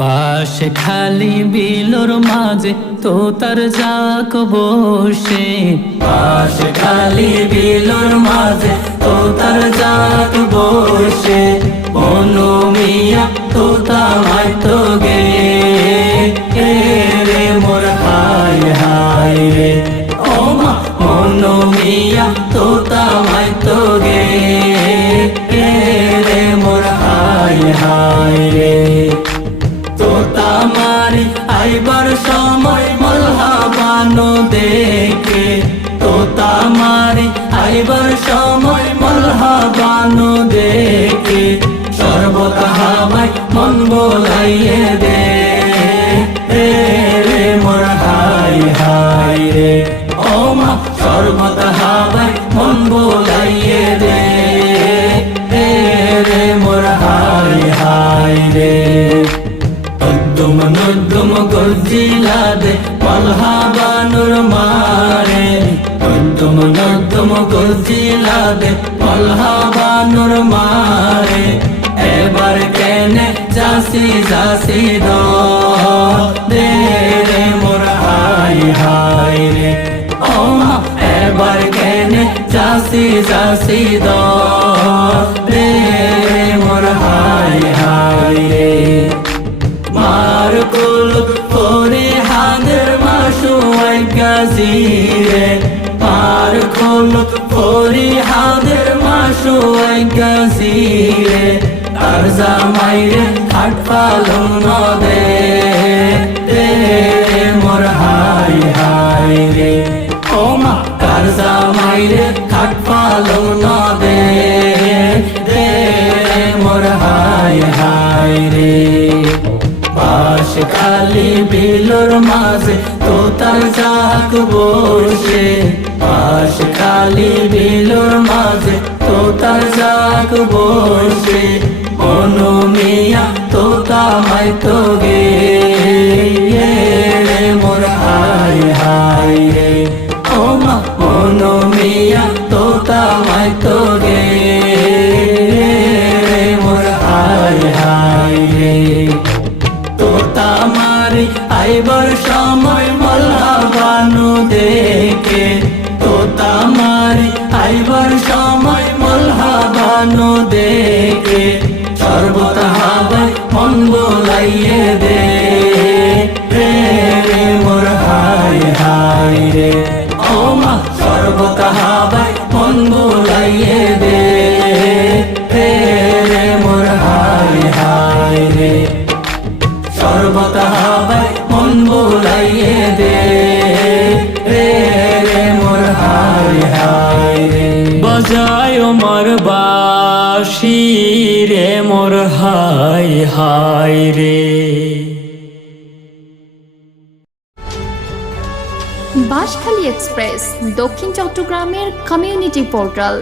বাস খালি বিলোর মাঝে তোতার যাক বসে, বাস খালি বিলোর মাঝে তোতার যাক বসে, বনু মিয়া তোতা মাইতো গে রে মোর হায় হায় রে, ও মা বনু মিয়া তোতা মাইতো গে রে মোর হায় হায় রে। তোতা মারি আইবার সময় মলহাবানো দেখে, তোতা মারি আইবার সময় মলহাবানো দেখে, শরবত হাওয়ায় মন বোলাইয়ে দে রে মোর হায় হায় রে, ও মা শরবত হাওয়ায় মন বোলাইয়ে দে রে মোর হায় হায় রে। নদ্দুম নদ্দুম গর্জিলা দে মলহাবানুর মারে, নদ্দুম নদ্দুম গর্জিলা দে মলহাবানুর মারে, এবার কেনে যাসি যাসি দে রে মোর হায় হায় রে, ও মা এবার কেনে যাসি যাসি দে রে মোর হায় হায় রে। মার কুল পরে হাদের মাসুয়াই গাজিরে, মার কুল পরে হাদের মাসুয়াই গাজিরে, তার জামাইরে খাট পালন দে মোর হায় হায় রে, ও মা তার জামাইরে খাট পালন দে মোর হায় হায় রে। বাস খালি বিলোর মাঝে তোতার যাক বসে, বাস খালি বিলোর মাঝে তোতার যাক বসে, বনু মিয়া তোতা মাইতো গে রে মোর হায় হায় রে, ও মা বনু মিয়া তোতা মাইতো গে রে মোর হায় হায় রে। তোতা মারি আইবার সময় মলহাবানু দেখে, তোতা মারি আইবার সময় মলহাবানু দেখে, শরবত হাওয়ায় মন বোলাইয়ে দে রে মোর হায় হায় রে, ও মা শরবত হাওয়ায় মন বোলাইয়ে দে রে মোর হায় হায় রে, শরবত হাওয়ায় মন বোলাইয়ে দে রে মোর হায় হায় রে। বাজায় মোর বাঁশি রে মোর হায় হায় রে। বাঁশখালী এক্সপ্রেস দক্ষিণ চট্টগ্রামের কমিউনিটি পোর্টাল।